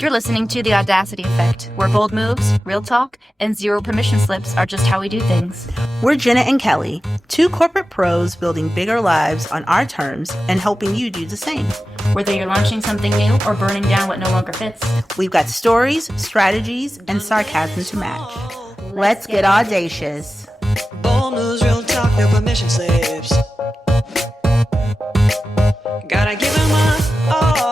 You're listening to The Audacity Effect, where bold moves, real talk, and zero permission slips are just how we do things. We're Jenna and Kelly, two corporate pros building bigger lives on our terms and helping you do the same. Whether you're launching something new or burning down what no longer fits, we've got stories, strategies, and sarcasm to match. Let's get audacious. Bold moves, real talk, no permission slips. Gotta give them my all.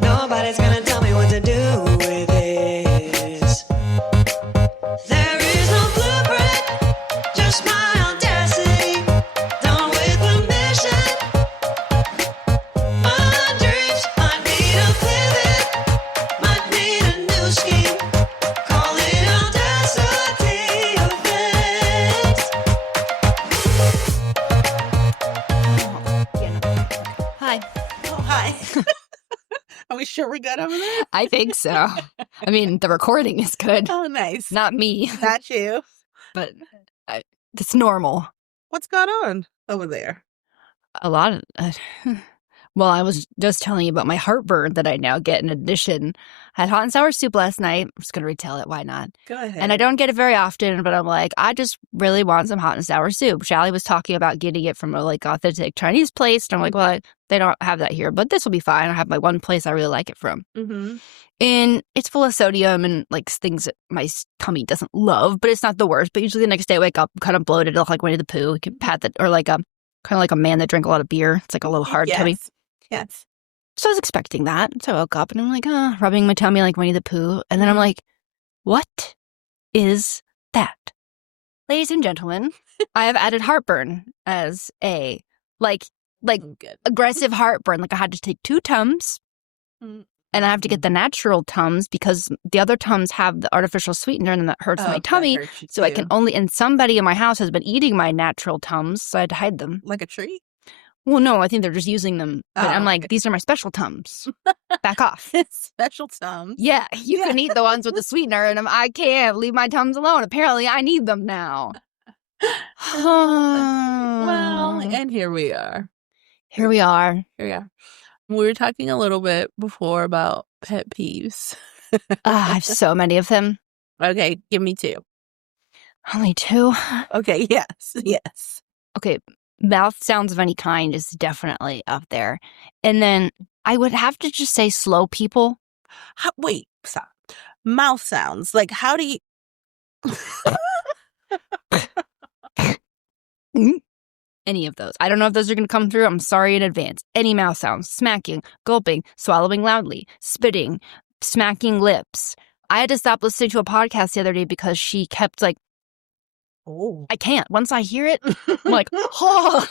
Nobody's gonna tell me what to do with this. There is no blueprint, just my audacity. Done with permission. My dreams might need a pivot, might need a new scheme. Call it audacity effect. hi. Oh, hi. Are we sure we're good over there? I think so. I mean, the recording is good. Oh, nice. Not me, Not you. but it's normal. What's going on over there? A lot of... well, I was just telling you about my heartburn that I now get in addition. I had hot and sour soup last night. I'm just going to retell it. Why not? Go ahead. And I don't get it very often, but I'm like, I just really want some hot and sour soup. Shallie was talking about getting it from a authentic Chinese place. And I'm like, well, they don't have that here, but this will be fine. I have my one place I really like it from. Mm-hmm. And it's full of sodium and things that my tummy doesn't love, but it's not the worst. But usually the next day I wake up kind of bloated, look like Winnie the Pooh. You can pat that, or kind of like a man that drank a lot of beer. It's like a little hard tummy. Yes. So I was expecting that. So I woke up and I'm like, rubbing my tummy like Winnie the Pooh. And then I'm like, what is that? Ladies and gentlemen, I have added heartburn as a, aggressive heartburn. I had to take 2 Tums. And I have to get the natural Tums because the other Tums have the artificial sweetener and that hurts my tummy. So I can only, and somebody in my house has been eating my natural Tums, so I had to hide them. Like a tree? Well, no, I think they're just using them. But I'm like, okay. these are my special Tums. Back off. Special Tums. Yeah, you can eat the ones with the sweetener, and I can't. Leave my Tums alone. Apparently, I need them now. Well, and here we are. Here we are. Here we are. We were talking a little bit before about pet peeves. I have so many of them. Okay, give me 2. Only 2? Okay, yes. Okay, mouth sounds of any kind is definitely up there. And then I would have to just say slow people. Wait, stop. Mouth sounds. Like, how do you... Any of those. I don't know if those are going to come through. I'm sorry in advance. Any mouth sounds. Smacking, gulping, swallowing loudly, spitting, smacking lips. I had to stop listening to a podcast the other day because she kept Oh. I can't. Once I hear it, I'm like, oh,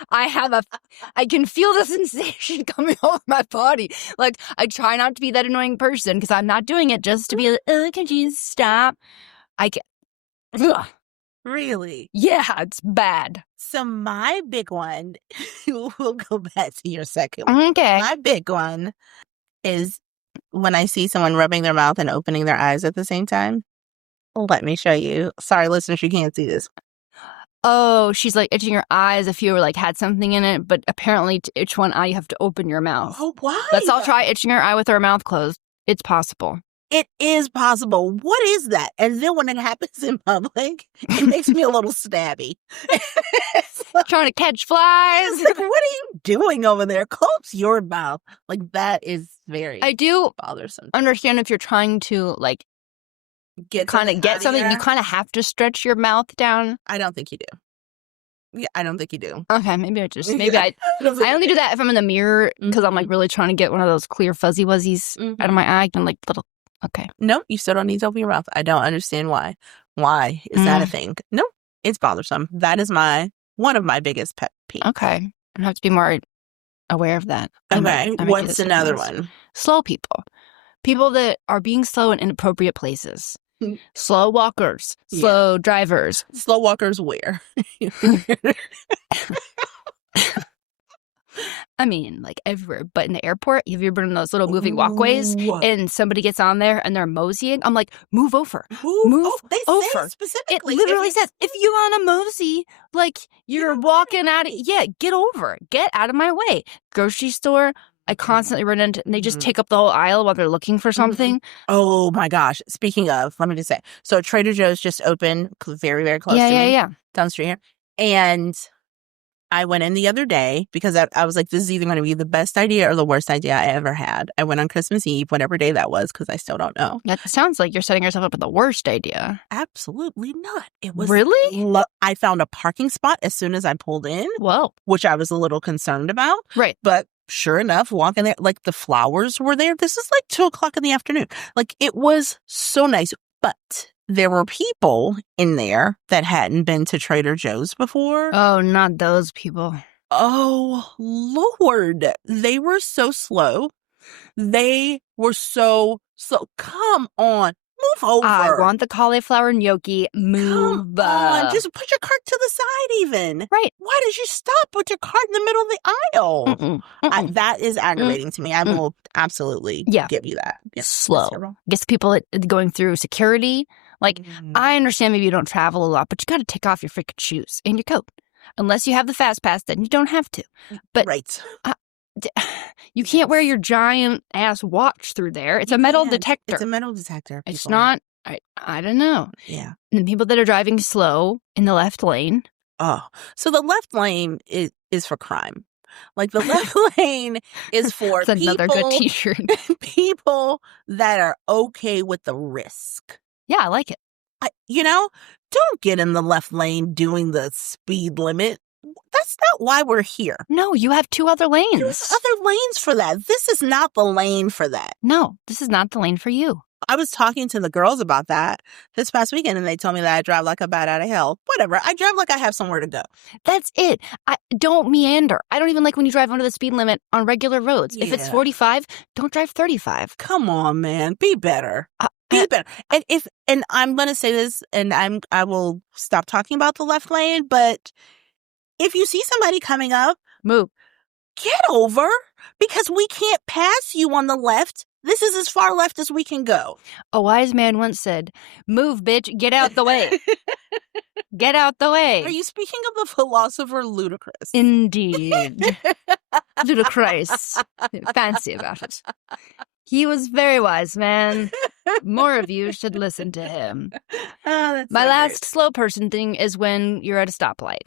I can feel the sensation coming over my body. I try not to be that annoying person because I'm not doing it just to be like, oh, can you stop? I can't. Ugh. Really? Yeah, it's bad. So my big one, we'll go back to your second one. Okay. My big one is when I see someone rubbing their mouth and opening their eyes at the same time. Let me show you. Sorry, listeners, you can't see this. Oh, she's itching her eyes if you were had something in it, but apparently to itch one eye, you have to open your mouth. Oh, why? Let's all try itching her eye with her mouth closed. It's possible. It is possible. What is that? And then when it happens in public, it makes me a little stabby. Trying to catch flies. It's what are you doing over there? Close your mouth. That is very I do bothersome. understand if you're trying to Get something, you kind of have to stretch your mouth down. I don't think you do. Yeah, I don't think you do. Okay, I only do that if I'm in the mirror because I'm really trying to get one of those clear fuzzy wuzzies out of my eye and little. Okay. Nope, you still don't need to open your mouth. I don't understand why. Why is that a thing? No, it's bothersome. That is one of my biggest pet peeves. Okay. I have to be more aware of that. Okay, what's another one? Slow people. People that are being slow in inappropriate places. Slow walkers. Slow drivers. Slow walkers where? I mean, everywhere. But in the airport, have you ever been in those little moving walkways and somebody gets on there and they're moseying? I'm like, move over. Move they over. Say specifically. It literally says, if you want to mosey, you're walking out of, get over. Get out of my way. Grocery store, I constantly run into, and they just take up the whole aisle while they're looking for something. Oh my gosh. Speaking of, let me just say, so Trader Joe's just opened very, very close to me. Down the street here. And I went in the other day because I was like, this is either going to be the best idea or the worst idea I ever had. I went on Christmas Eve, whatever day that was, because I still don't know. That sounds like you're setting yourself up for the worst idea. Absolutely not. It was really. I found a parking spot as soon as I pulled in. Whoa. Which I was a little concerned about. Right. But sure enough, walking there, like the flowers were there. This is like 2:00 in the afternoon. Like it was so nice. But there were people in there that hadn't been to Trader Joe's before. Oh, not those people. Oh, Lord. They were so slow. They were so slow. Come on. Move over. I want the cauliflower gnocchi. Move. Come on. Just put your cart to the side even. Right. Why did you stop with your cart in the middle of the aisle? That is aggravating to me. I will absolutely give you that. Yes, slow. I guess people going through security. Like, I understand maybe you don't travel a lot, but you got to take off your freaking shoes and your coat. Unless you have the fast pass, then you don't have to. But right. You can't wear your giant ass watch through there. It's a metal detector. It's a metal detector. It's not. I don't know. Yeah. And the people that are driving slow in the left lane. Oh, so the left lane is for crime. Like the left lane is for That's another good T-shirt. People that are okay with the risk. Yeah, I like it. Don't get in the left lane doing the speed limit. That's not why we're here. No, you have 2 other lanes. There's other lanes for that. This is not the lane for that. No, this is not the lane for you. I was talking to the girls about that this past weekend, and they told me that I drive like a bat out of hell. Whatever. I drive like I have somewhere to go. That's it. Don't meander. I don't even like when you drive under the speed limit on regular roads. Yeah. If it's 45, don't drive 35. Come on, man. Be better. Be better. And I'm going to say this, and I will stop talking about the left lane, but if you see somebody coming up, move. Get over, because we can't pass you on the left. This is as far left as we can go. A wise man once said, move, bitch, get out the way. Get out the way. Are you speaking of the philosopher Ludicrous? Indeed. Ludicrous. Fancy about it. He was very wise, man. More of you should listen to him. My last slow person thing is when you're at a stoplight.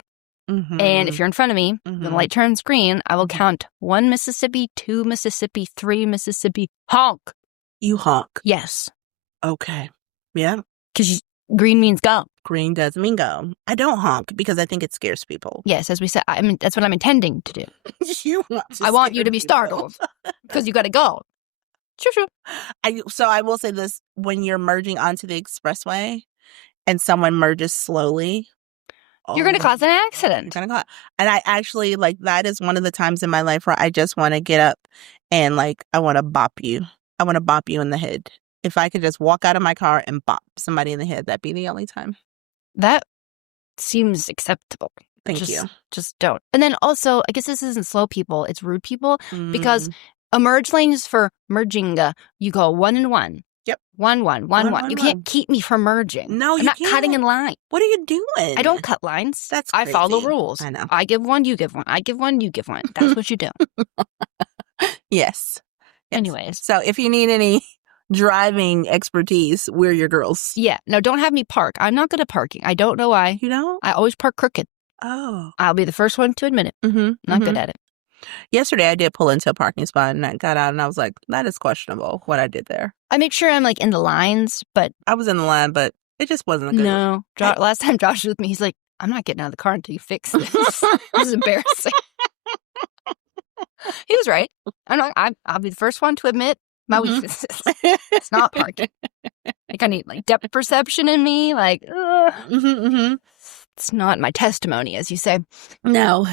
Mm-hmm. And if you're in front of me, when the light turns green, I will count 1 Mississippi, 2 Mississippi, 3 Mississippi. Honk. You honk. Yes. Okay. Yeah. Because green means go. Green does mean go. I don't honk because I think it scares people. Yes, as we said, I mean, that's what I'm intending to do. I want you to be startled because you got to go. Sure. So I will say this: when you're merging onto the expressway and someone merges slowly, you're going to cause an accident. And I actually, that is one of the times in my life where I just want to get up and, I want to bop you. I want to bop you in the head. If I could just walk out of my car and bop somebody in the head, that'd be the only time. That seems acceptable. Thank you. Just don't. And then also, I guess this isn't slow people, it's rude people, because a merge lane is for merging. You go 1 and 1. Yep. 1, 1, 1, 1. You can't keep me from merging. No, I'm not cutting in line. What are you doing? I don't cut lines. That's I crazy. follow rules. I know. I give one, you give one. I give one, you give one. That's what you do. Yes. Anyways. So if you need any driving expertise, we're your girls. Yeah. No, don't have me park. I'm not good at parking. I don't know why. You know? I always park crooked. Oh. I'll be the first one to admit it. Not good at it. Yesterday, I did pull into a parking spot, and I got out, and I was like, that is questionable, what I did there. I make sure I'm, in the lines, but... I was in the line, but it just wasn't a good No. Last time Josh was with me, he's like, I'm not getting out of the car until you fix this. This is embarrassing. He was right. I'll be the first one to admit my weaknesses. It's not parking. I need, depth perception in me, It's not my testimony, as you say. No.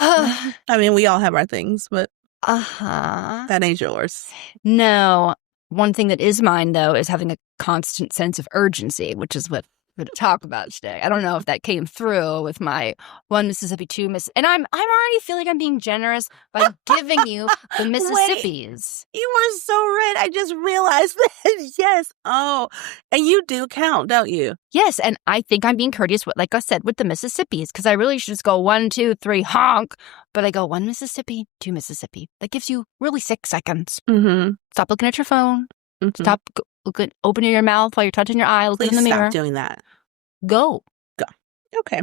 I mean, we all have our things, but that ain't yours. No. One thing that is mine, though, is having a constant sense of urgency, which is what going to talk about today. I don't know if that came through with my 1 Mississippi, 2 Miss, and I'm already feeling I'm being generous by giving you the Mississippis. Wait, you are so right. I just realized that. Yes. Oh, and you do count, don't you? Yes, and I think I'm being courteous, like I said, with the Mississippis, because I really should just go 1, 2, 3, honk. But I go 1 Mississippi, 2 Mississippi. That gives you really 6 seconds. Mm-hmm. Stop looking at your phone. Mm-hmm. Stop opening your mouth while you're touching your eye, looking in the mirror. Stop doing that. Go. Okay.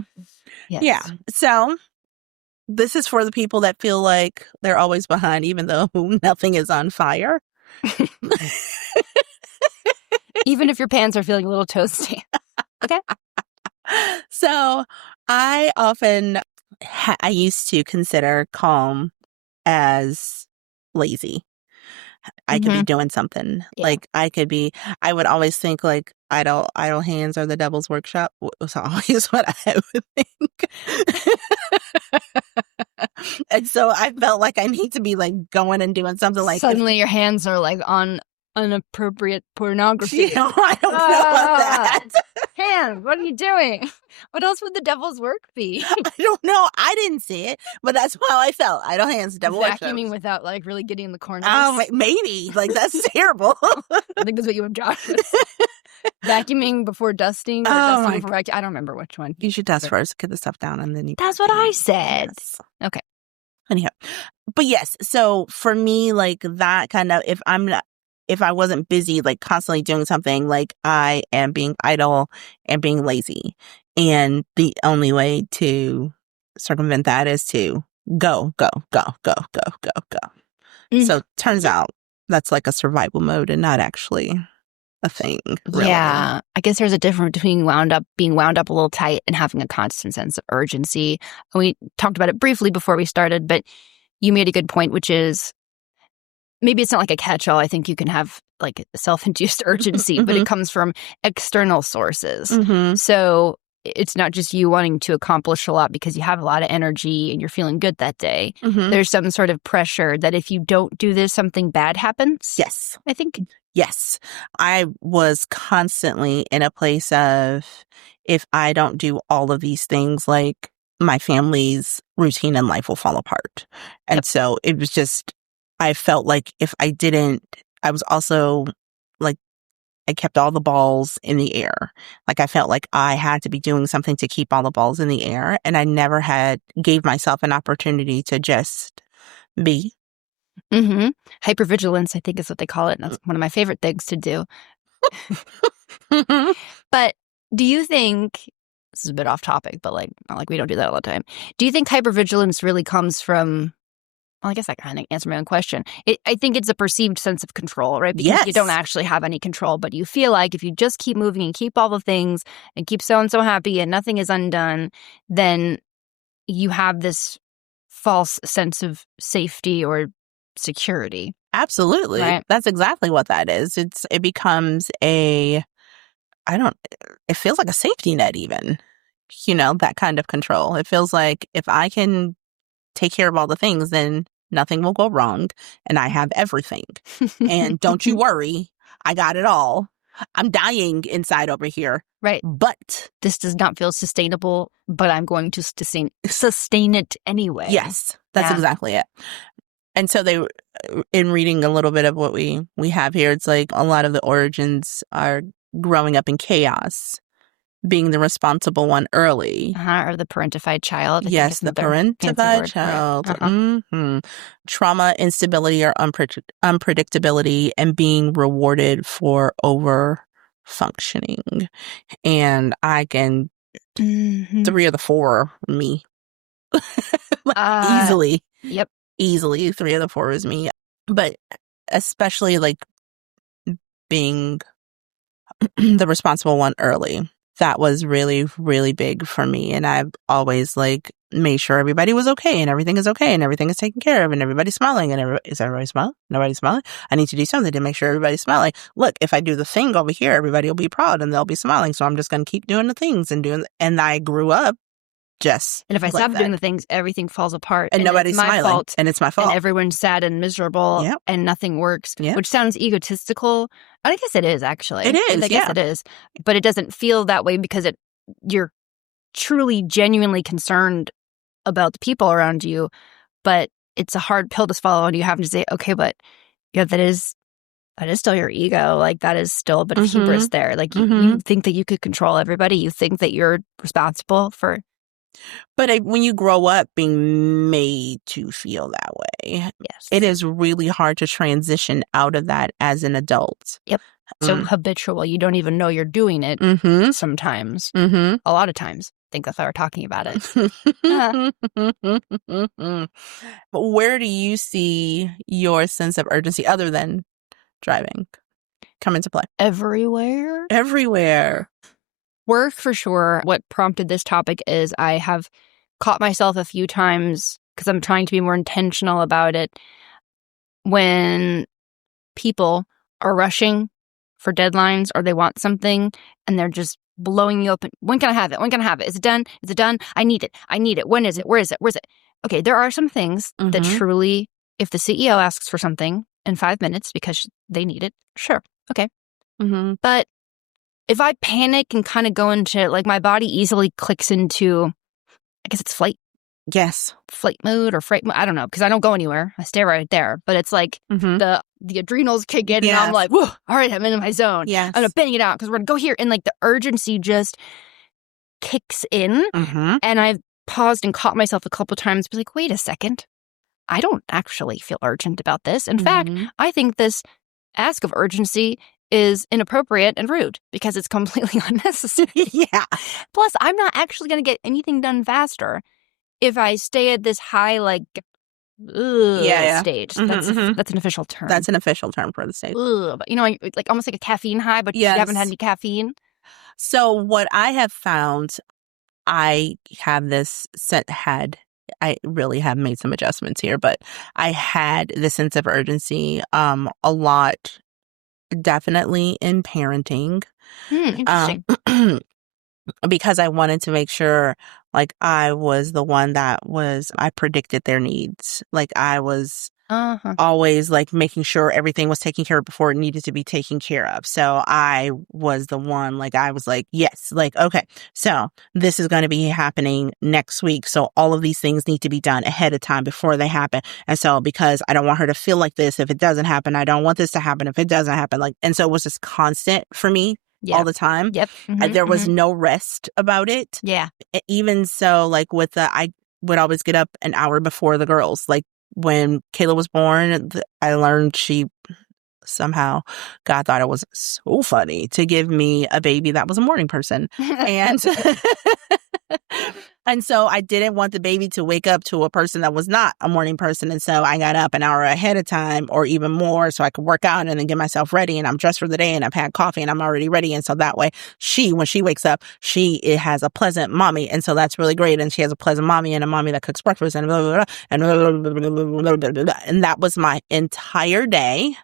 Yes. Yeah. So this is for the people that feel like they're always behind, even though nothing is on fire. Even if your pants are feeling a little toasty. Okay. So I often, I used to consider calm as lazy. I could be doing something. Yeah. Like I would always think like idle hands are the devil's workshop was always what I would think. And so I felt like I need to be like going and doing something like suddenly your hands are like on inappropriate pornography. I don't know about that. Hands, what are you doing? What else would the devil's work be? I don't know. I didn't see it, but that's how I felt. Idle hands, devil work. Vacuuming without like really getting in the corners. Oh, maybe. Like that's terrible. I think that's what you and Josh was. Vacuuming before dusting or dusting before vacuuming. I don't remember which one. You should dust first, get the stuff down, and then you... That's what I said. Yes. Okay. Anyhow. But yes, so for me, like that kind of, if I wasn't busy, like constantly doing something, like I am being idle and being lazy. And the only way to circumvent that is to go. So turns out that's like a survival mode and not actually a thing. Really. Yeah. I guess there's a difference between being wound up a little tight and having a constant sense of urgency. And we talked about it briefly before we started, but you made a good point, which is maybe it's not like a catch-all. I think you can have like self-induced urgency, but it comes from external sources. Mm-hmm. So it's not just you wanting to accomplish a lot because you have a lot of energy and you're feeling good that day. Mm-hmm. There's some sort of pressure that if you don't do this, something bad happens. Yes. I think. Yes. I was constantly in a place of, if I don't do all of these things, like my family's routine and life will fall apart. And so it was just, I felt like if I didn't, I was also like, I kept all the balls in the air. Like I felt like I had to be doing something to keep all the balls in the air. And I never gave myself an opportunity to just be. Mm-hmm. Hypervigilance, I think is what they call it. And that's one of my favorite things to do. But do you think, this is a bit off topic, but like, not like we don't do that all the time. Do you think hypervigilance really comes from, well, I guess I kind of answered my own question. I think it's a perceived sense of control, right? Because you don't actually have any control, but you feel like if you just keep moving and keep all the things and keep so-and-so happy and nothing is undone, then you have this false sense of safety or security. Absolutely. Right? That's exactly what that is. It becomes it feels like a safety net even, that kind of control. It feels like if I can take care of all the things, then nothing will go wrong and I have everything. And don't you worry, I got it all. I'm dying inside over here. Right. But this does not feel sustainable, but I'm going to sustain it anyway. Yes, that's exactly it. And so in reading a little bit of what we have here, it's like a lot of the origins are growing up in chaos, being the responsible one early. Or the parentified child. Yes, the parentified child. Right? Mm-hmm. Trauma, instability, or unpredictability, and being rewarded for over-functioning. And I can, 3 of the 4 me. Easily. Yep. Easily 3 of the 4 is me. But especially like being the responsible one early. That was really, really big for me. And I've always like made sure everybody was okay and everything is okay and everything is taken care of and everybody's smiling and is everybody smiling? Nobody's smiling? I need to do something to make sure everybody's smiling. Look, if I do the thing over here, everybody will be proud and they'll be smiling. So I'm just going to keep doing the things and I grew up and if I stop doing the things, everything falls apart. And nobody's smiling. Fault, and it's my fault. And everyone's sad and miserable and nothing works, which sounds egotistical. I guess it is, actually. It is, I guess it is. But it doesn't feel that way because you're truly, genuinely concerned about the people around you. But it's a hard pill to swallow, and you have to say, okay, but that is still your ego. Like, that is still a bit of hubris there. Like, you think that you could control everybody. You think that you're responsible for... But when you grow up being made to feel that way, yes, it is really hard to transition out of that as an adult. Yep. So habitual. You don't even know you're doing it sometimes. A lot of times. I think that's why we're talking about it. But where do you see your sense of urgency other than driving come into play? Everywhere. Work, for sure. What prompted this topic is I have caught myself a few times, because I'm trying to be more intentional about it, when people are rushing for deadlines or they want something and they're just blowing you open. When can I have it? When can I have it? Is it done? Is it done? I need it. When is it? Where is it? Where's it? Okay, there are some things that truly, if the CEO asks for something in 5 minutes because they need it, sure, okay. But if I panic and kind of go into, like, my body easily clicks into, I guess it's flight. Yes. Flight mode or fright mode. I don't know, because I don't go anywhere. I stay right there. But it's like the adrenals kick in and I'm like, whoa, all right, I'm in my zone. Yes. I'm going to bang it out because we're going to go here. And, like, the urgency just kicks in. And I've paused and caught myself a couple times, be like, wait a second. I don't actually feel urgent about this. In fact, I think this ask of urgency is inappropriate and rude because it's completely unnecessary. Plus, I'm not actually going to get anything done faster if I stay at this high, like, stage. That's an official term. That's an official term for the stage. But, like almost like a caffeine high, but you haven't had any caffeine. So what I have found, I have this I really have made some adjustments here, but I had the sense of urgency a lot, definitely in parenting. Interesting. Because I wanted to make sure, like, I was the one that I predicted their needs. Like, I was always, like, making sure everything was taken care of before it needed to be taken care of. So I was the one, like, I was like, yes, like, okay, so this is going to be happening next week. So all of these things need to be done ahead of time before they happen. And so because I don't want her to feel like this if it doesn't happen, I don't want this to happen if it doesn't happen. Like, and so it was just constant for me. All the time. There was no rest about it. Even so, like, I would always get up an hour before the girls. Like, when Kayla was born, I learned somehow God thought it was so funny to give me a baby that was a morning person. And so I didn't want the baby to wake up to a person that was not a morning person. And so I got up an hour ahead of time or even more so I could work out and then get myself ready. And I'm dressed for the day and I've had coffee and I'm already ready. And so that way when she wakes up, it has a pleasant mommy. And so that's really great. And she has a pleasant mommy and a mommy that cooks breakfast and blah, blah, blah, and blah, blah, blah, blah, blah, blah, blah, blah. And that was my entire day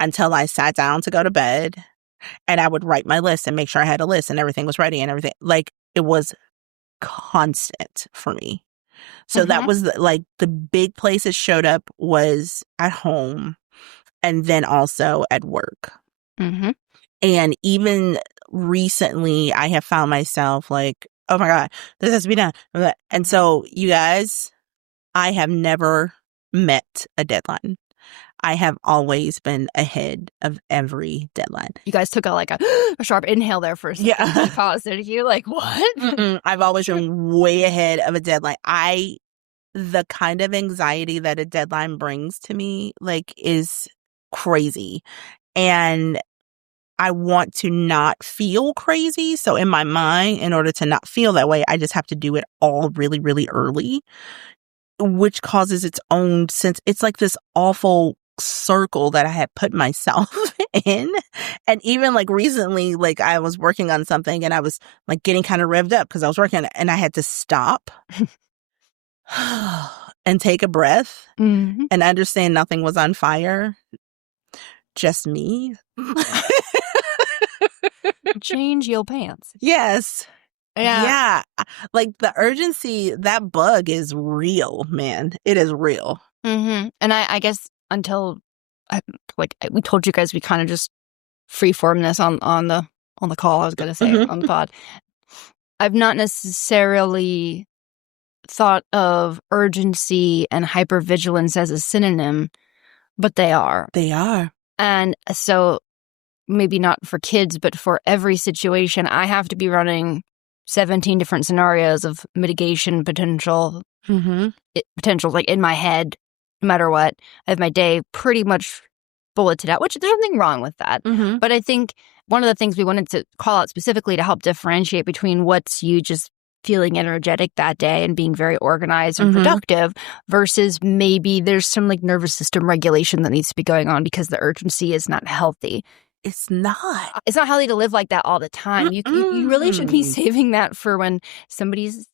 until I sat down to go to bed. And I would write my list and make sure I had a list and everything was ready and everything. Like, it was constant for me. So that was the big place it showed up was at home and then also at work. And even recently I have found myself like, oh my God, this has to be done. And so, you guys, I have never met a deadline. I have always been ahead of every deadline. You guys took a sharp inhale there for a second. Pause. Did you? Like, what? I've always been way ahead of a deadline. The kind of anxiety that a deadline brings to me, like, is crazy. And I want to not feel crazy. So in my mind, in order to not feel that way, I just have to do it all really, really early, which causes its own sense. It's like this awful circle that I had put myself in. And even like recently, like, I was working on something and I was like getting kind of revved up because I was working on it and I had to stop and take a breath and understand nothing was on fire. Just me. Change your pants. Yes. Yeah. Like, the urgency, that bug is real, man. It is real. And I guess until we told you guys, we kind of just freeform this on the call. I was going to say on the pod. I've not necessarily thought of urgency and hypervigilance as a synonym, but they are. They are. And so maybe not for kids, but for every situation, I have to be running 17 different scenarios of mitigation potential, potential like in my head, no matter what. I have my day pretty much bulleted out, which there's nothing wrong with that. But I think one of the things we wanted to call out specifically to help differentiate between what's you just feeling energetic that day and being very organized and productive versus maybe there's some like nervous system regulation that needs to be going on because the urgency is not healthy. It's not. It's not healthy to live like that all the time. You really should be saving that for when somebody's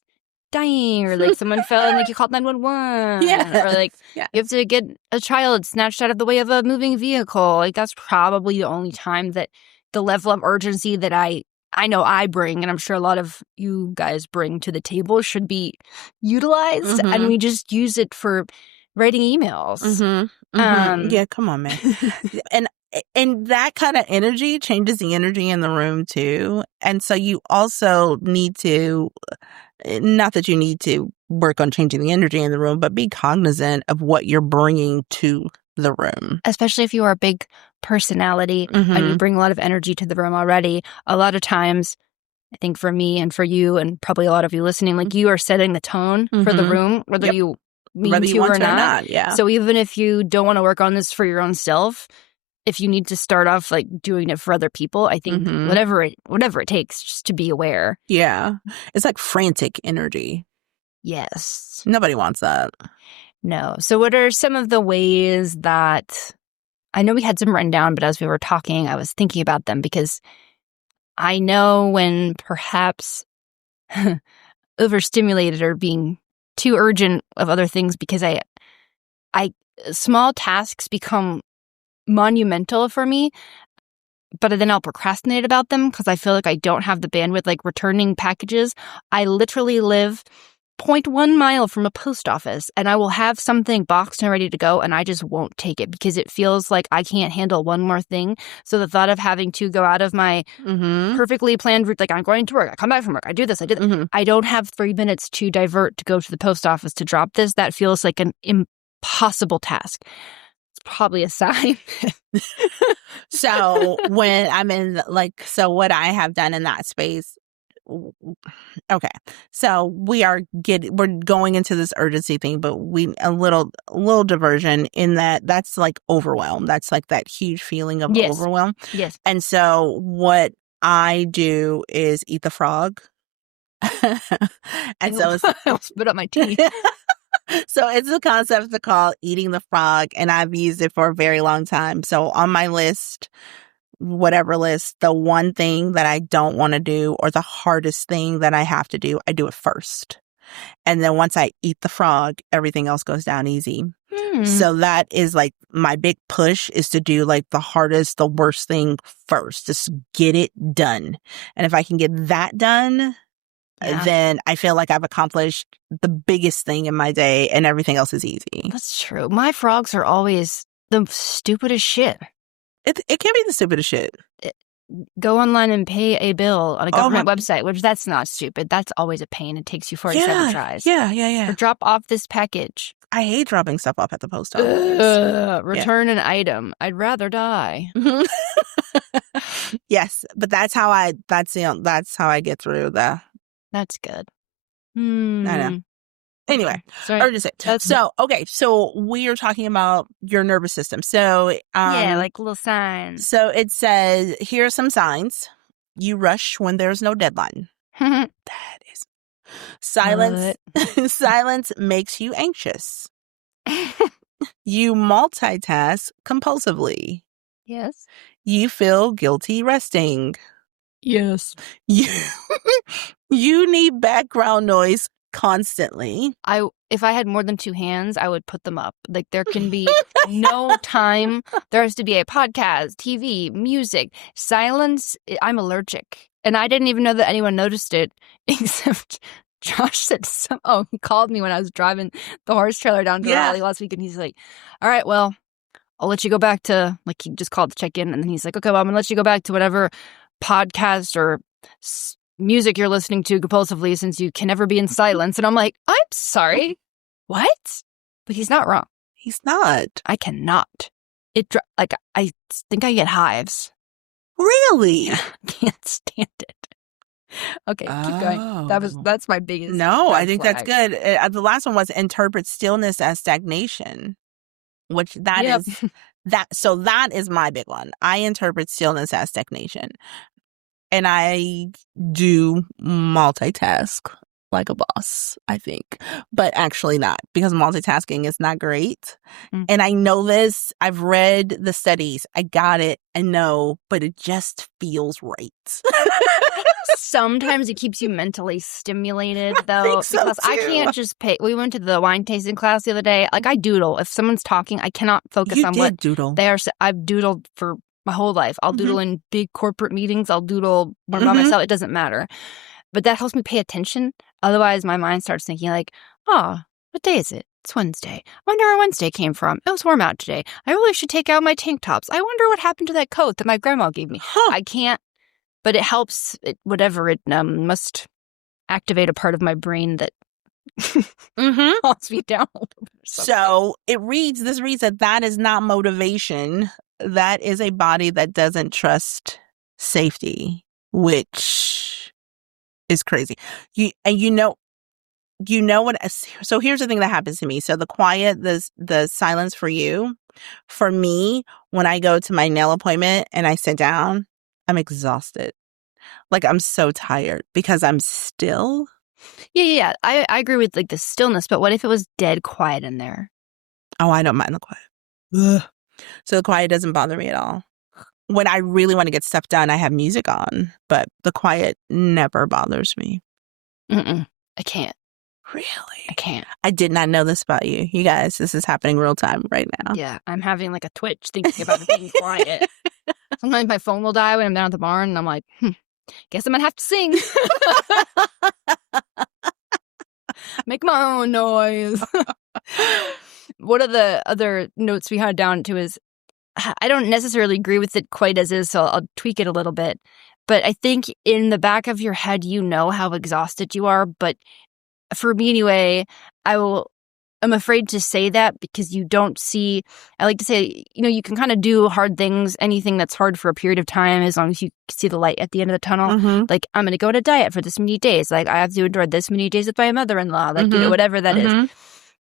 dying or like someone fell and like you called 911. Or like you have to get a child snatched out of the way of a moving vehicle. Like that's probably the only time that the level of urgency that I know I bring, and I'm sure a lot of you guys bring to the table, should be utilized. And we just use it for writing emails. Yeah, come on, man. And that kind of energy changes the energy in the room too. And so you also need to, not that you need to work on changing the energy in the room, but be cognizant of what you're bringing to the room. Especially if you are a big personality and you bring a lot of energy to the room already. A lot of times, I think for me and for you and probably a lot of you listening, like you are setting the tone for the room, whether you mean to or not. Yeah. So even if you don't want to work on this for your own self, if you need to start off like doing it for other people, I think whatever it takes, just to be aware. Yeah. It's like frantic energy. Yes. Nobody wants that. No. So what are some of the ways that, I know we had some written down, but as we were talking, I was thinking about them because I know when perhaps overstimulated or being too urgent of other things because I small tasks become monumental for me, but then I'll procrastinate about them because I feel like I don't have the bandwidth, like returning packages. I literally live 0.1 mile from a post office and I will have something boxed and ready to go and I just won't take it because it feels like I can't handle one more thing. So the thought of having to go out of my perfectly planned route, like I'm going to work, I come back from work, I do this, I do that. I don't have 3 minutes to divert to go to the post office to drop this. That feels like an impossible task. Probably a sign. So when I'm in so what I have done in that space, okay. So we're going into this urgency thing, but a little diversion in that's like overwhelm. That's like that huge feeling of overwhelm. Yes. And so what I do is eat the frog. And so I'll spit up my tea. So it's a concept to call eating the frog, and I've used it for a very long time. So on my list, whatever list, the one thing that I don't want to do or the hardest thing that I have to do, I do it first. And then once I eat the frog, everything else goes down easy. So that is like my big push is to do like the hardest, the worst thing first. Just get it done. And if I can get that done, then I feel like I've accomplished the biggest thing in my day and everything else is easy. That's true. My frogs are always the stupidest shit. It can be the stupidest shit. Go online and pay a bill on a government website, which that's not stupid. That's always a pain. It takes you 47 tries. Yeah. Or drop off this package. I hate dropping stuff off at the post office. Return an item. I'd rather die. Yes, but that's how I get through the. That's good. I know. Anyway, sorry. Urgency. So, okay. So we are talking about your nervous system. So, like little signs. So it says, here are some signs. You rush when there's no deadline. That is silence. Silence makes you anxious. You multitask compulsively. Yes. You feel guilty resting. Yes. You need background noise constantly. If I had more than 2 hands, I would put them up. Like there can be no time. There has to be a podcast, TV, music, silence. I'm allergic. And I didn't even know that anyone noticed it except Josh said he called me when I was driving the horse trailer down to Raleigh last week and he's like, all right, well, I'll let you go back to, like, he just called to check in, and then he's like, okay, well, I'm going to let you go back to whatever podcast or music you're listening to compulsively since you can never be in silence. And I'm like, I'm sorry. What? But he's not wrong. He's not. I cannot. I think I get hives. Really? I can't stand it. Okay, keep going. That's my biggest. No, I think that's good. The last one was interpret stillness as stagnation, which that is my big one. I interpret stillness as stagnation, and I do multitask like a boss, I think, but actually not, because multitasking is not great. And I know this. I've read the studies. I got it. I know, but it just feels right. Sometimes it keeps you mentally stimulated, though, because I can't just pay. We went to the wine tasting class the other day. Like, I doodle. If someone's talking, I cannot focus on what doodle. They are. I've doodled for my whole life. I'll doodle in big corporate meetings. I'll doodle by myself. It doesn't matter. But that helps me pay attention. Otherwise, my mind starts thinking like, oh, what day is it? It's Wednesday. I wonder where Wednesday came from. It was warm out today. I really should take out my tank tops. I wonder what happened to that coat that my grandma gave me. I can't. But it helps, it must activate a part of my brain that calms me down a little bit. So this reads that is not motivation. That is a body that doesn't trust safety, which is crazy. You know what? So here's the thing that happens to me. So the quiet, the silence for you, for me, when I go to my nail appointment and I sit down, I'm exhausted. Like, I'm so tired because I'm still. Yeah. I agree with, like, the stillness, but what if it was dead quiet in there? Oh, I don't mind the quiet. Ugh. So the quiet doesn't bother me at all. When I really want to get stuff done, I have music on, but the quiet never bothers me. I can't. Really? I can't. I did not know this about you. You guys, this is happening real time right now. Yeah, I'm having like a twitch thinking about it being quiet. Sometimes my phone will die when I'm down at the barn, and I'm like, guess I'm going to have to sing. Make my own noise. One of the other notes we had down to is, I don't necessarily agree with it quite as is, so I'll tweak it a little bit. But I think in the back of your head, you know how exhausted you are, but for me anyway, I'm afraid to say that because you don't see, I like to say, you can kind of do hard things, anything that's hard for a period of time, as long as you see the light at the end of the tunnel. Like, I'm going to go on a diet for this many days. Like, I have to endure this many days with my mother-in-law, like, whatever that is.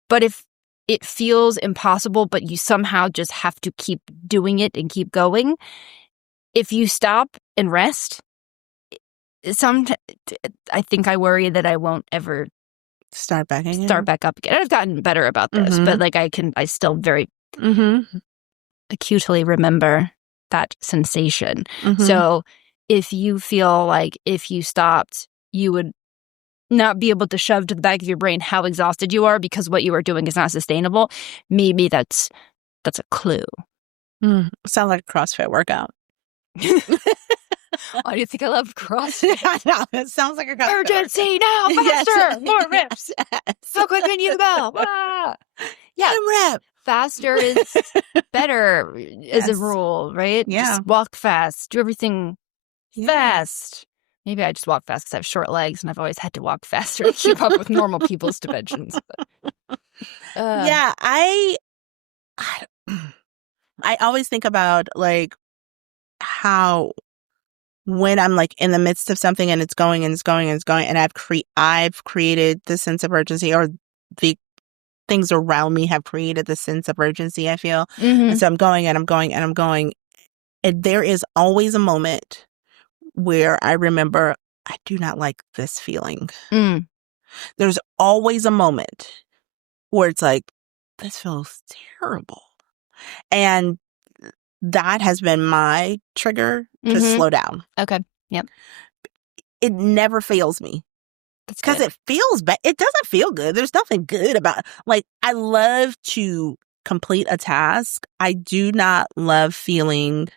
But if it feels impossible, but you somehow just have to keep doing it and keep going, if you stop and rest, I think I worry that I won't ever start back up again. I've gotten better about this, but like I still very acutely remember that sensation. So if you feel like if you stopped, you would not be able to shove to the back of your brain how exhausted you are because what you are doing is not sustainable, maybe that's a clue. Sounds like a CrossFit workout. Why do you think I love CrossFit? I know, it sounds like a CrossFit urgency now, faster, more reps. How quick can you go? Yeah, rep. Faster is better as a rule, right? Yeah. Just walk fast, do everything fast. Maybe I just walk fast because I have short legs and I've always had to walk faster to keep up with normal people's dimensions. Yeah, I always think about like how when I'm like in the midst of something and it's going and it's going and it's going, and I've created the sense of urgency, or the things around me have created the sense of urgency, I feel. And so I'm going and I'm going and I'm going. And there is always a moment where I remember, I do not like this feeling. There's always a moment where it's like, this feels terrible. And that has been my trigger to slow down. Okay. Yep. It never fails me. Because it feels bad. It doesn't feel good. There's nothing good about it. Like, I love to complete a task. I do not love feeling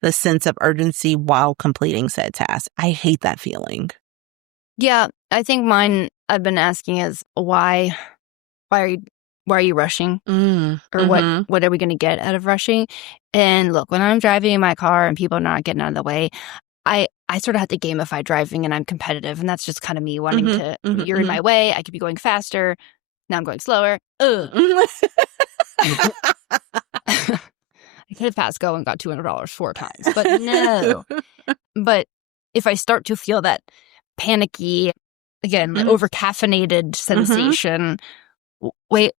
the sense of urgency while completing said task. I hate that feeling. Yeah, I think mine, I've been asking is why are you why are you rushing? Or What are we going to get out of rushing? And look, when I'm driving in my car and people are not getting out of the way, I sort of have to gamify driving, and I'm competitive, and that's just kind of me wanting to, you're in my way, I could be going faster, now I'm going slower. I could have passed go and got $200 4 times, but no. But if I start to feel that panicky, again, over-caffeinated sensation, wait,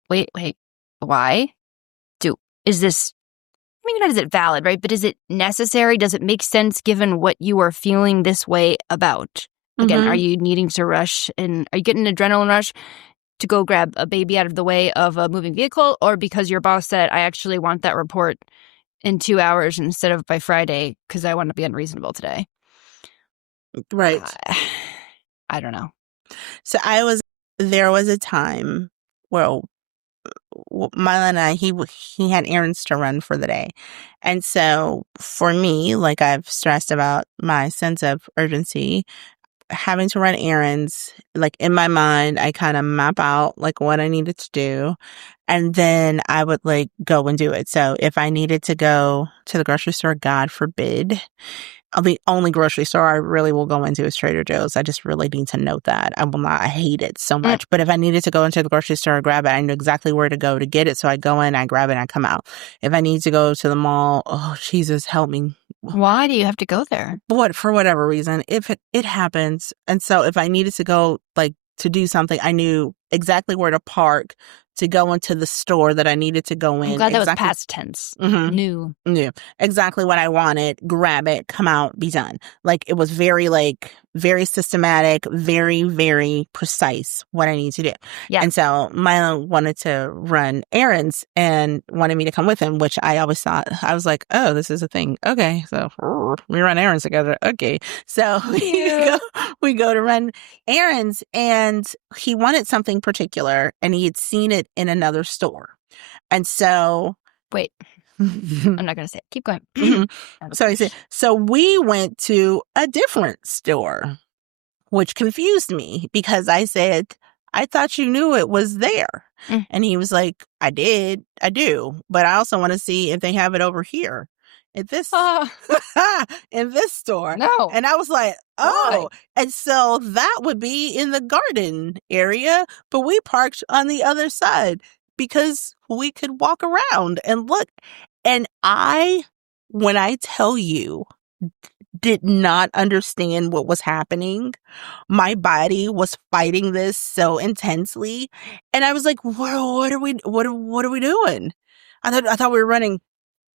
why? Is this, maybe not is it valid, right? But is it necessary? Does it make sense given what you are feeling this way about? Again, are you needing to rush, and are you getting an adrenaline rush to go grab a baby out of the way of a moving vehicle, or because your boss said, I actually want that report in 2 hours instead of by Friday because I want to be unreasonable today? Right. I don't know. So there was a time where Mila and I, he had errands to run for the day. And so for me, like I've stressed about my sense of urgency, having to run errands, like in my mind, I kind of map out like what I needed to do. And then I would like go and do it. So if I needed to go to the grocery store, God forbid, the only grocery store I really will go into is Trader Joe's. I just really need to note that. I hate it so much. But if I needed to go into the grocery store and grab it, I knew exactly where to go to get it. So I go in, I grab it, and I come out. If I need to go to the mall, oh, Jesus, help me. Why do you have to go there? For whatever reason, if it happens. And so if I needed to go like to do something, I knew exactly where to park to go into the store that I needed to go in. I'm glad that was past tense. New. Exactly what I wanted, grab it, come out, be done. Like it was very systematic, very, very precise what I need to do. Yeah. And so Milo wanted to run errands and wanted me to come with him, which I always thought, I was like, oh, this is a thing. Okay. So we run errands together. Okay. So we go to run errands, and he wanted something particular and he had seen it in another store. And so wait, I'm not going to say it. Keep going. So he said, so we went to a different store, which confused me because I said, I thought you knew it was there. And he was like, I do, but I also want to see if they have it over here at this in this store. No. And I was like, oh. Why? And so that would be in the garden area, but we parked on the other side because we could walk around and look. And when I tell you, did not understand what was happening. My body was fighting this so intensely. And I was like, what are we doing? I thought we were running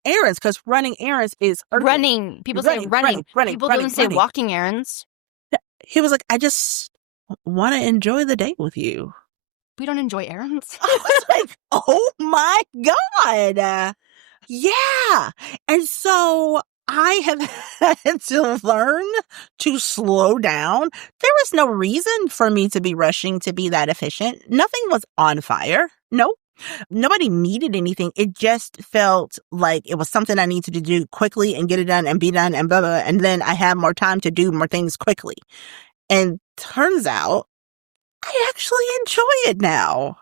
errands, because running errands is urgent. Running. People say running. People don't say walking errands. He was like, I just want to enjoy the day with you. We don't enjoy errands. I was like, oh my God. Yeah. And so I have had to learn to slow down. There was no reason for me to be rushing to be that efficient. Nothing was on fire. Nope. Nobody needed anything. It just felt like it was something I needed to do quickly and get it done and be done and blah, blah, blah. And then I have more time to do more things quickly. And turns out I actually enjoy it now.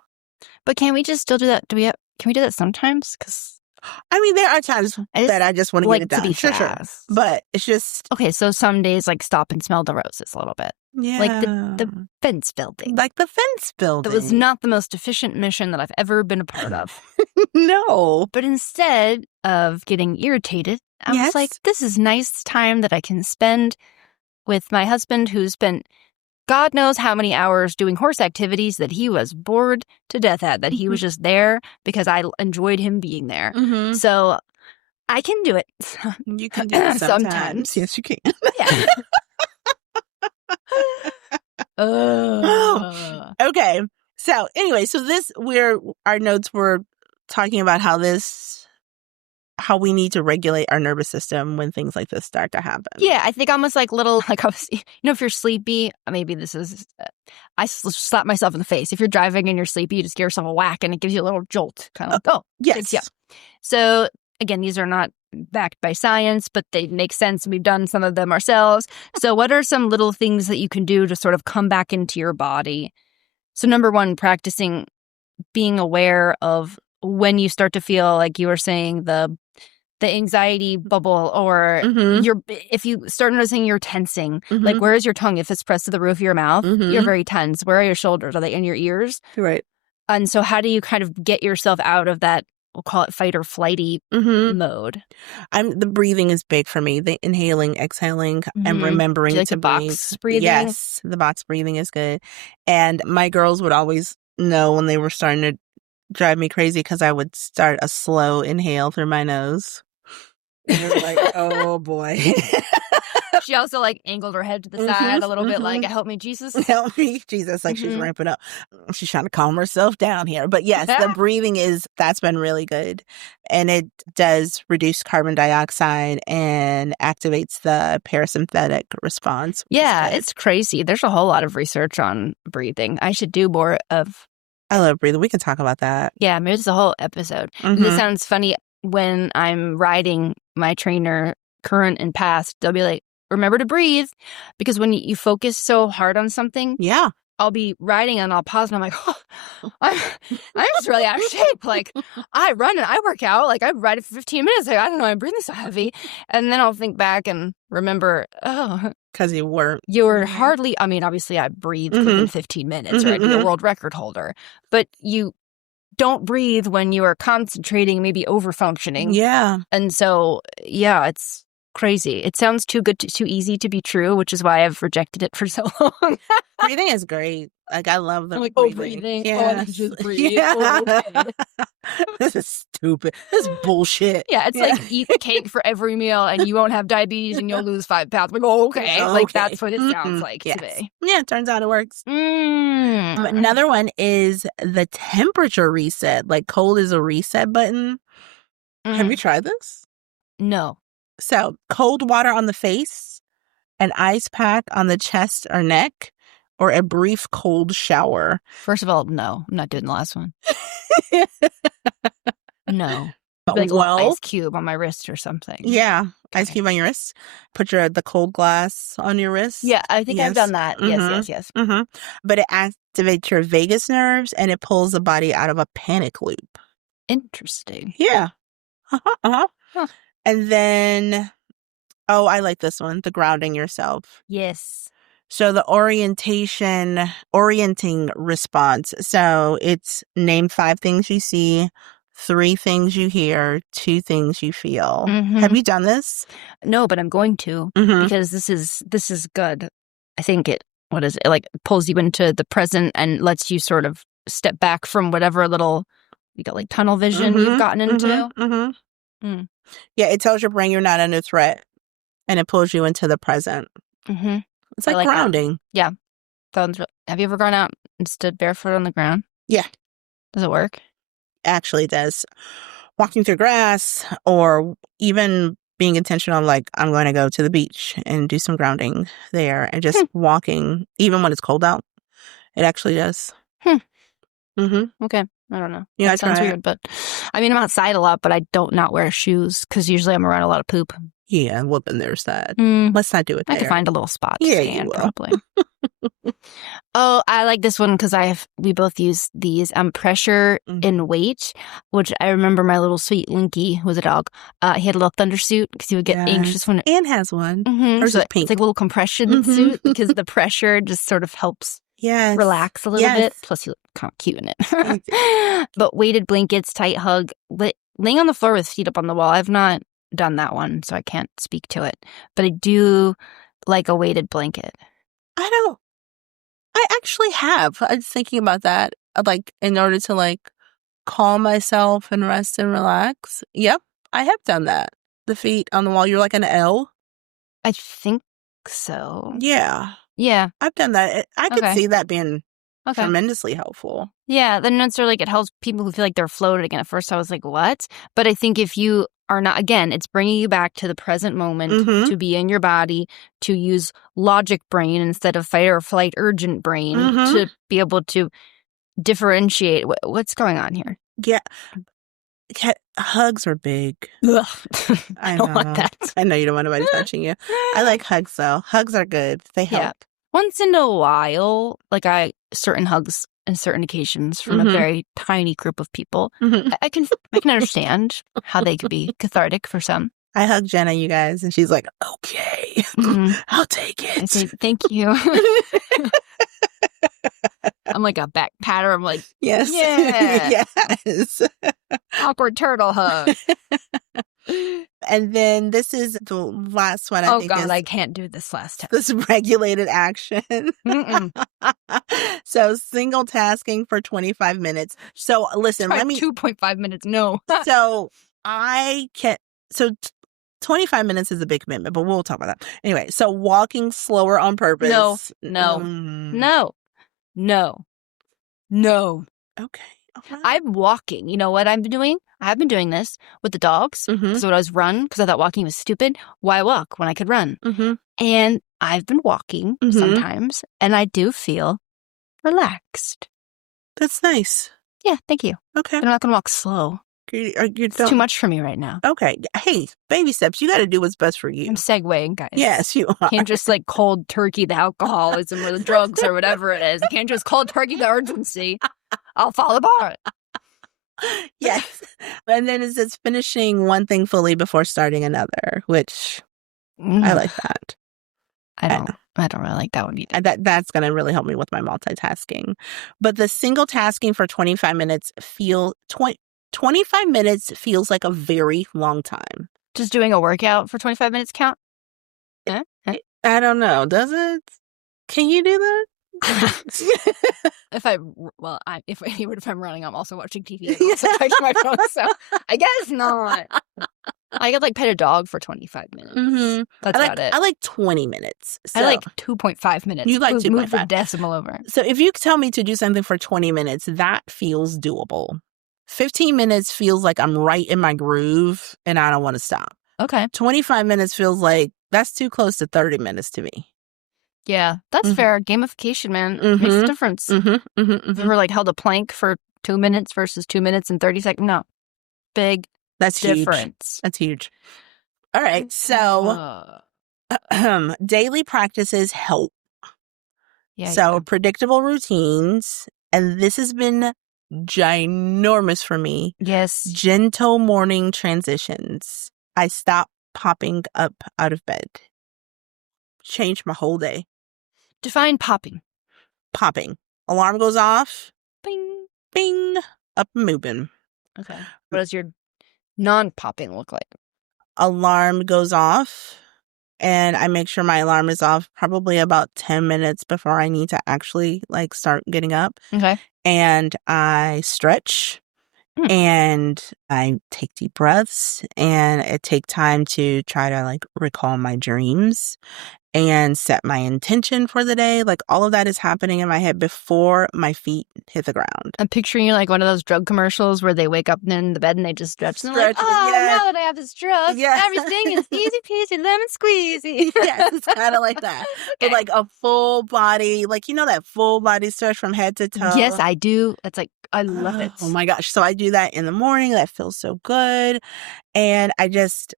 But can we just still do that? Can we do that sometimes? Because I mean, there are times that I just want to get it done. To be sure. But it's just... Okay, so some days, like, stop and smell the roses a little bit. Yeah. Like the fence building. Like the fence building. That was not the most efficient mission that I've ever been a part of. No. But instead of getting irritated, I was like, this is nice time that I can spend with my husband, who's spent God knows how many hours doing horse activities that he was bored to death at, that he was just there because I enjoyed him being there. Mm-hmm. So I can do it. You can do it sometimes. Yes, you can. Yeah. Okay. So anyway, our notes were talking about how we need to regulate our nervous system when things like this start to happen. Yeah, I think almost like if you're sleepy, maybe this is, I slap myself in the face. If you're driving and you're sleepy, you just give yourself a whack and it gives you a little jolt. Kind of like, oh, yes. Yeah. So again, these are not backed by science, but they make sense. We've done some of them ourselves. So what are some little things that you can do to sort of come back into your body? So number one, practicing being aware of when you start to feel like you were saying the anxiety bubble, or if you start noticing you're tensing, like where is your tongue? If it's pressed to the roof of your mouth, you're very tense. Where are your shoulders? Are they in your ears? Right. And so how do you kind of get yourself out of that, we'll call it fight or flighty mode? The breathing is big for me. The inhaling, exhaling, and remembering like to the box breathing? Yes, the box breathing is good. And my girls would always know when they were starting to drive me crazy because I would start a slow inhale through my nose. And they're like, oh boy. She also like angled her head to the side a little bit, like, help me, Jesus. Help me, Jesus. Like she's ramping up. She's trying to calm herself down here. But yes, the breathing that's been really good. And it does reduce carbon dioxide and activates the parasympathetic response. Yeah, it's crazy. There's a whole lot of research on breathing. I should do more of. I love breathing. We can talk about that. Yeah, maybe it's a whole episode. This sounds funny. When I'm riding my trainer, current and past, they'll be like, remember to breathe. Because when you focus so hard on something, I'll be riding and I'll pause and I'm like, oh, I'm just really out of shape. Like, I run and I work out. Like, I ride it for 15 minutes. Like, I don't know, I'm breathing so heavy. And then I'll think back and remember, because you were hardly, I mean, obviously I breathed within 15 minutes or I'd be a world record holder. But you don't breathe when you are concentrating, maybe over functioning. Yeah. And so, yeah, it's crazy. It sounds too good, too easy to be true, which is why I've rejected it for so long. Breathing is great. Like, I love the breathing. Yeah. Oh, I can just breathe. Yeah. Oh, okay. This is stupid. This is bullshit. Yeah, it's like eat cake for every meal and you won't have diabetes and you'll lose 5 pounds. Like, okay. Like, that's what it sounds like to me. Yeah, it turns out it works. Another one is the temperature reset. Like, cold is a reset button. Have you tried this? No. So, cold water on the face, an ice pack on the chest or neck, or a brief cold shower. First of all, no. I'm not doing the last one. No. Like a ice cube on my wrist or something. Yeah. Okay. Ice cube on your wrist. Put the cold glass on your wrist. Yeah, I think I've done that. Yes. But it activates your vagus nerves and it pulls the body out of a panic loop. Interesting. Yeah. Huh. And then, I like this one, the grounding yourself. Yes. So the orienting response. So it's name 5 things you see, 3 things you hear, 2 things you feel. Have you done this? No, but I'm going to because this is good. I think like pulls you into the present and lets you sort of step back from whatever little, you got like tunnel vision you've gotten into. Yeah, it tells your brain you're not under threat, and it pulls you into the present. It's like grounding. That. Yeah. Have you ever gone out and stood barefoot on the ground? Yeah. Does it work? Actually, it does. Walking through grass, or even being intentional, like, I'm going to go to the beach and do some grounding there, and just walking, even when it's cold out. It actually does. Okay. I don't know. Yeah, that sounds weird, but I mean, I'm outside a lot, but I don't not wear shoes because usually I'm around a lot of poop. Yeah, well, then there's that. Let's not do it there. I can find a little spot to Yeah, stand, you will. probably. Oh, I like this one because we both use these. Pressure and weight, which I remember my little sweet Linky, who was a dog, he had a little thunder suit because he would get anxious when Anne has one. Hers is pink. It's like a little compression suit because the pressure just sort of helps relax a little bit. Plus, you look kind of cute in it. But weighted blankets, tight hug, laying on the floor with feet up on the wall. I've not done that one, so I can't speak to it. But I do like a weighted blanket. I actually have. I was thinking about that, like, in order to, like, calm myself and rest and relax. Yep, I have done that. The feet on the wall, you're like an L? I think so. Yeah. Yeah. I've done that. I could see that being tremendously helpful. Yeah, then it's sort of like it helps people who feel like they're floating. At first I was like, what? But I think if you are not, again, it's bringing you back to the present moment, to be in your body, to use logic brain instead of fight or flight urgent brain, to be able to differentiate what's going on here. Yeah. Hugs are big. I don't want that. I know you don't want anybody touching you. I like hugs, though. Hugs are good. They help. Yeah. Once in a while, like certain hugs on certain occasions from a very tiny group of people. I can understand how they could be cathartic for some. I hug Jenna, you guys, and she's like, okay, I'll take it. I say, thank you. I'm like a back patter. I'm like, yes. Yeah. Yes. Awkward turtle hug. And then this is the last one. I think God, I can't do this last time. This regulated action. So single tasking for 25 minutes. So listen, Try 2.5 minutes. No. So 25 minutes is a big commitment, but we'll talk about that. Anyway, so walking slower on purpose. No. Okay. I'm walking. You know what I've been doing? I've been doing this with the dogs because when I was run, because I thought walking was stupid. Why walk when I could run? And I've been walking sometimes, and I do feel relaxed. That's nice. Yeah, thank you. Okay. But I'm not going to walk slow. It's too much for me right now. Okay. Hey, baby steps. You got to do what's best for you. I'm segueing, guys. Yes, you are. Can't just like cold turkey the alcoholism or the drugs or whatever it is. I can't just cold turkey the urgency. I'll fall apart. Yes. And then it says finishing one thing fully before starting another, which I like that. I don't really like that one either. That's going to really help me with my multitasking. But the single tasking for 25 minutes 25 minutes feels like a very long time. Just doing a workout for 25 minutes count? I don't know. Does it? Can you do that? If I'm running, I'm also watching TV and also checking my phone, so I guess not. I could pet a dog for 25 minutes. That's about it. I like 20 minutes. So. I like 2.5 minutes. You like 2.5. Move the decimal over. So if you tell me to do something for 20 minutes, that feels doable. 15 minutes feels like I'm right in my groove and I don't want to stop. Okay. 25 minutes feels like that's too close to 30 minutes to me. Yeah, that's fair. Gamification, man, makes a difference. If you were held a plank for 2 minutes versus 2 minutes and 30 seconds, no. Big difference. That's huge. All right, so daily practices help. Yeah. Predictable routines, and this has been ginormous for me. Yes. Gentle morning transitions. I stop popping up out of bed. Changed my whole day. Define popping. Popping. Alarm goes off. Bing. Bing. Up and moving. Okay. What does your non-popping look like? Alarm goes off, and I make sure my alarm is off probably about 10 minutes before I need to actually start getting up. Okay. And I stretch. And I take deep breaths, and I take time to try to recall my dreams and set my intention for the day. All of that is happening in my head before my feet hit the ground. I'm picturing you like one of those drug commercials where they wake up in the bed and they just stretch. And they're like, now that I have this drug, everything is easy peasy, lemon squeezy. Yes, it's kind of like that. Okay. But a full body, that full body stretch from head to toe. Yes, I do. It's I love it. Oh my gosh. So I do that in the morning. That feels so good. And I just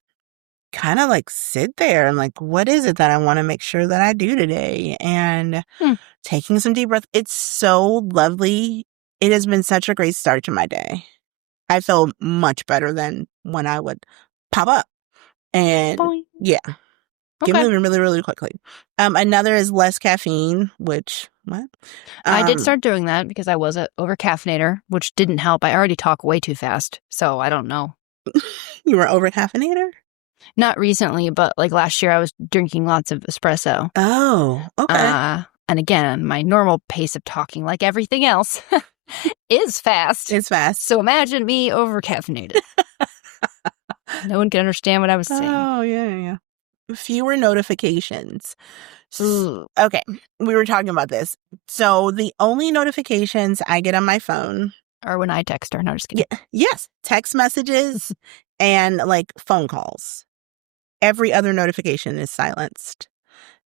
kind of sit there and what is it that I want to make sure that I do today? And taking some deep breath. It's so lovely. It has been such a great start to my day. I feel much better than when I would pop up. And yeah. Get moving really, really quickly. Another is less caffeine, which, what? I did start doing that because I was an over-caffeinator, which didn't help. I already talk way too fast, so I don't know. You were over-caffeinator? Not recently, but last year I was drinking lots of espresso. Oh, okay. And again, my normal pace of talking, like everything else, is fast. It's fast. So imagine me over-caffeinated. No one can understand what I was saying. Oh, yeah. Fewer notifications. Okay, we were talking about this. So the only notifications I get on my phone are when I text her. No, just kidding. Yes, text messages and phone calls. Every other notification is silenced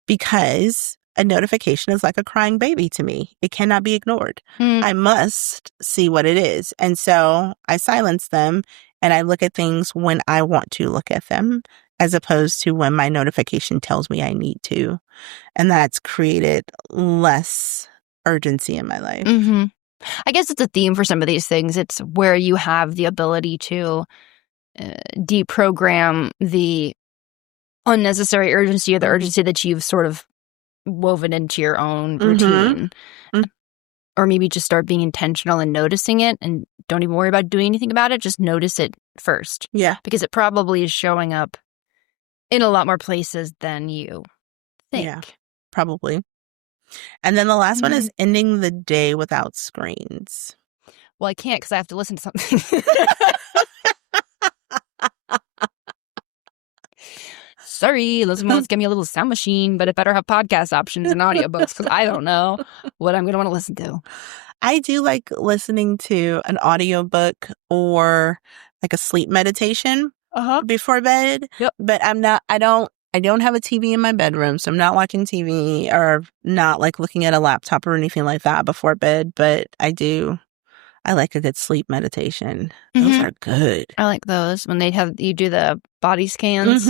because a notification is like a crying baby to me. It cannot be ignored. I must see what it is. And so I silence them and I look at things when I want to look at them, as opposed to when my notification tells me I need to. And that's created less urgency in my life. I guess it's a theme for some of these things. It's where you have the ability to deprogram the unnecessary urgency or the urgency that you've sort of woven into your own routine. Or maybe just start being intentional and noticing it and don't even worry about doing anything about it. Just notice it first. Yeah. Because it probably is showing up in a lot more places than you think. Yeah, probably. And then the last one is ending the day without screens. Well, I can't because I have to listen to something. Sorry, let's give me a little sound machine, but it better have podcast options and audiobooks because I don't know what I'm going to want to listen to. I do like listening to an audiobook or like a sleep meditation before bed. Yep. But I don't have a TV in my bedroom, so I'm not watching TV or not like looking at a laptop or anything like that before bed. But I like a good sleep meditation. Those are good. I like those when you do the body scans.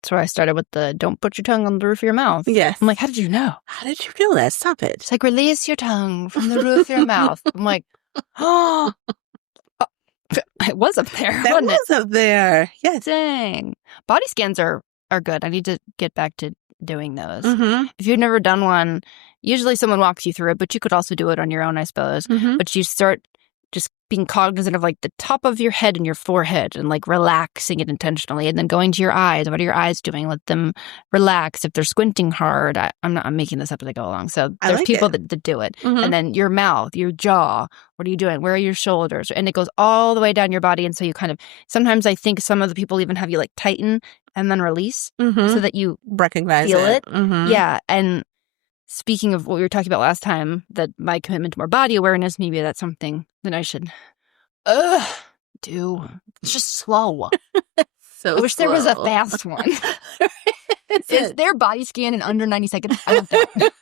That's where I started with the don't put your tongue on the roof of your mouth. Yes. I'm like, how did you know? How did you know that? Stop it. It's like, release your tongue from the roof of your mouth. I'm like, oh, it was up there. That wasn't was up there. Yes. Dang. Body scans are good. I need to get back to doing those. Mm-hmm. If you've never done one, usually someone walks you through it, but you could also do it on your own, I suppose. But you start just being cognizant of like the top of your head and your forehead and like relaxing it intentionally and then going to your eyes. What are your eyes doing? Let them relax. If they're squinting hard, I'm making this up as I go along. So there's people that do it. And then your mouth, your jaw, what are you doing? Where are your shoulders? And it goes all the way down your body. And so you kind of, sometimes I think some of the people even have you like tighten and then release so that you recognize feel it. Yeah. And speaking of what we were talking about last time, that my commitment to more body awareness, maybe that's something that I should do. It's just slow. So I wish there was a fast one. Is there body scan in under 90 seconds? I want that.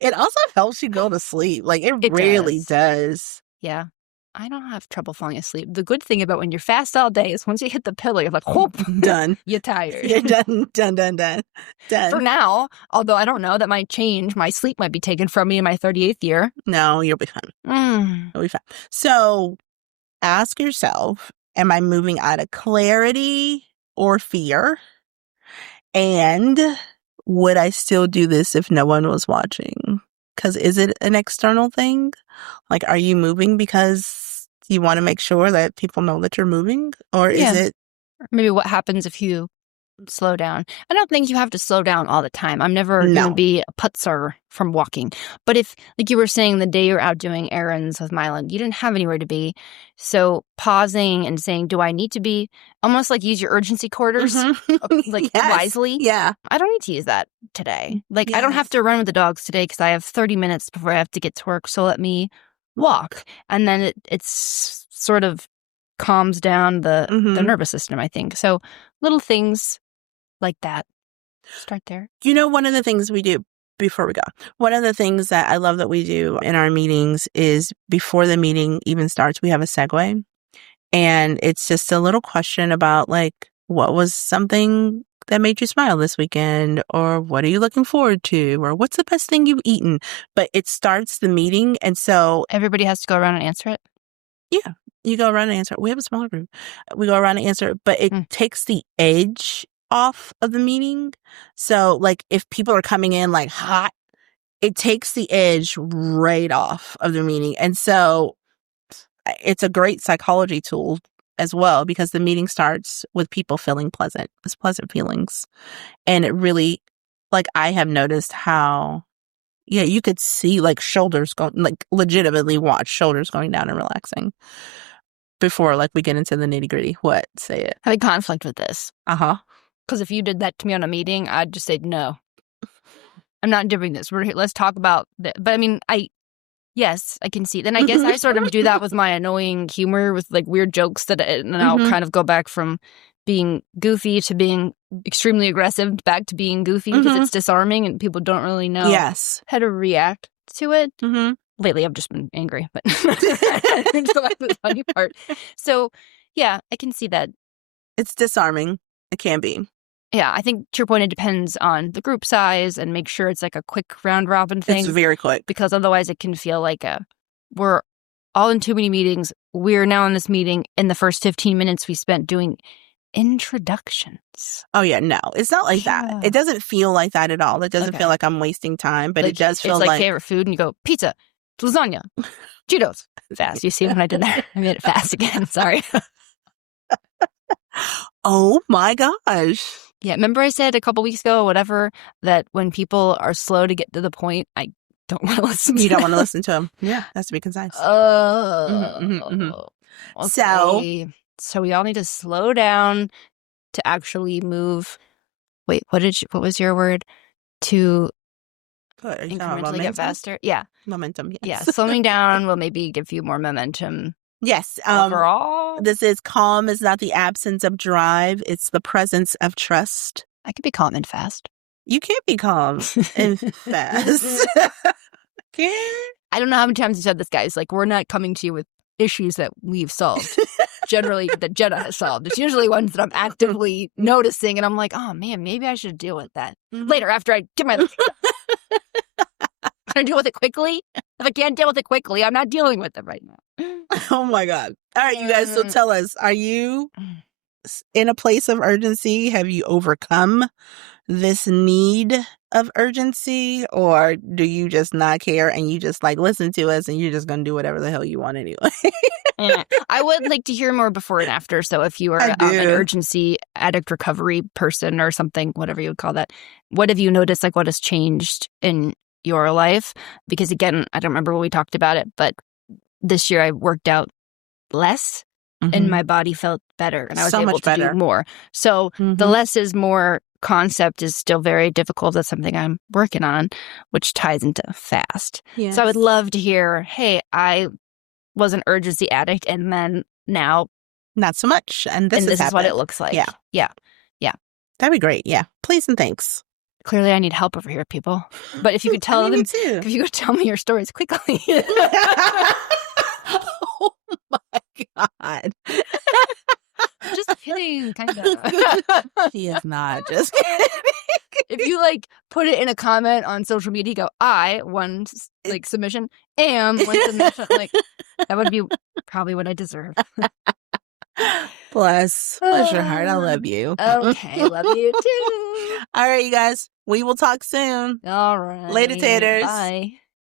It also helps you go to sleep. Like it really does. Yeah. I don't have trouble falling asleep. The good thing about when you're fast all day is once you hit the pillow, you're like, whoop, done. You're tired. You're done. For now, although I don't know, that might change. My sleep might be taken from me in my 38th year. No, you'll be fine. You'll be fine. So ask yourself, am I moving out of clarity or fear? And would I still do this if no one was watching? Because is it an external thing? Like, are you moving because you want to make sure that people know that you're moving? Or is it... Maybe what happens if you slow down? I don't think you have to slow down all the time. I'm never going to be a putzer from walking. But if, like you were saying, the day you're out doing errands with Mylan, you didn't have anywhere to be. So pausing and saying, do I need to be, almost like use your urgency quarters, like wisely? Yeah. I don't need to use that today. Like I don't have to run with the dogs today because I have 30 minutes before I have to get to work. So let me walk. And then it's sort of calms down the nervous system, I think. So little things like that. Start there. You know, one of the things we do before we go, one of the things that I love that we do in our meetings is before the meeting even starts, we have a segue. And it's just a little question about like, what was something that made you smile this weekend? Or what are you looking forward to? Or what's the best thing you've eaten? But it starts the meeting. And so everybody has to go around and answer it? Yeah. You go around and answer it. We have a smaller group. We go around and answer it, but it takes the edge off of the meeting. So like if people are coming in like hot, it takes the edge right off of the meeting. And so it's a great psychology tool as well because the meeting starts with people feeling pleasant. It's pleasant feelings. And it really, like I have noticed how, you could see like shoulders going, like legitimately watch shoulders going down and relaxing before like we get into the nitty gritty. What? Say it. Having conflict with this. Because if you did that to me on a meeting, I'd just say, no, I'm not doing this. Let's talk about that. But I mean, yes, I can see. Then I guess I sort of do that with my annoying humor with like weird jokes and I'll kind of go back from being goofy to being extremely aggressive back to being goofy because it's disarming and people don't really know how to react to it. Lately, I've just been angry, but that's the funny part. So, yeah, I can see that. It's disarming. It can be. Yeah, I think to your point, it depends on the group size and make sure it's like a quick round robin thing. It's very quick. Because otherwise it can feel like we're all in too many meetings. We're now in this meeting. In the first 15 minutes we spent doing introductions. Oh, yeah. No, it's not like that. It doesn't feel like that at all. It doesn't feel like I'm wasting time, but it does feel it's like favorite food and you go, pizza, lasagna, Cheetos. Fast. You see what I did there? I made it fast again. Sorry. Oh, my gosh. Yeah. Remember I said a couple weeks ago, whatever, that when people are slow to get to the point, I don't want to listen to You don't want to listen to them. Yeah. Has to be concise. Okay. So we all need to slow down to actually move. Wait, what was your word? To incrementally get faster? Yeah. Momentum, yes. Yeah, slowing down will maybe give you more momentum. Yes. Overall. This is calm is not the absence of drive. It's the presence of trust. I could be calm and fast. You can't be calm and fast. I don't know how many times you said this, guys. Like, we're not coming to you with issues that we've solved. Generally, that Jenna has solved. It's usually ones that I'm actively noticing, and I'm like, oh, man, maybe I should deal with that later after I get my Can I deal with it quickly? If I can't deal with it quickly, I'm not dealing with it right now. Oh, my God. All right, you guys, so tell us, are you in a place of urgency? Have you overcome this need of urgency, or do you just not care and you just like listen to us and you're just gonna do whatever the hell you want anyway? I would like to hear more before and after. So if you are an urgency addict recovery person or something, whatever you would call that, what have you noticed? Like, what has changed in your life? Because again, I don't remember when we talked about it, but this year I worked out less and my body felt better and I was able to do more. So the less is more concept is still very difficult. That's something I'm working on, which ties into fast. Yes. So I would love to hear, hey, I was an urgency addict and then now not so much. And this is what it looks like. Yeah. That'd be great. Yeah. Please and thanks. Clearly I need help over here, people. But if you could tell them, if you could tell me your stories quickly. Oh my God. Just kidding, kind of. She is not. Just kidding. If you like put it in a comment on social media, go, I one like submission, one submission, like that would be probably what I deserve. Bless your heart. I love you. Okay, love you too. All right, you guys. We will talk soon. All right. Later, taters. Bye.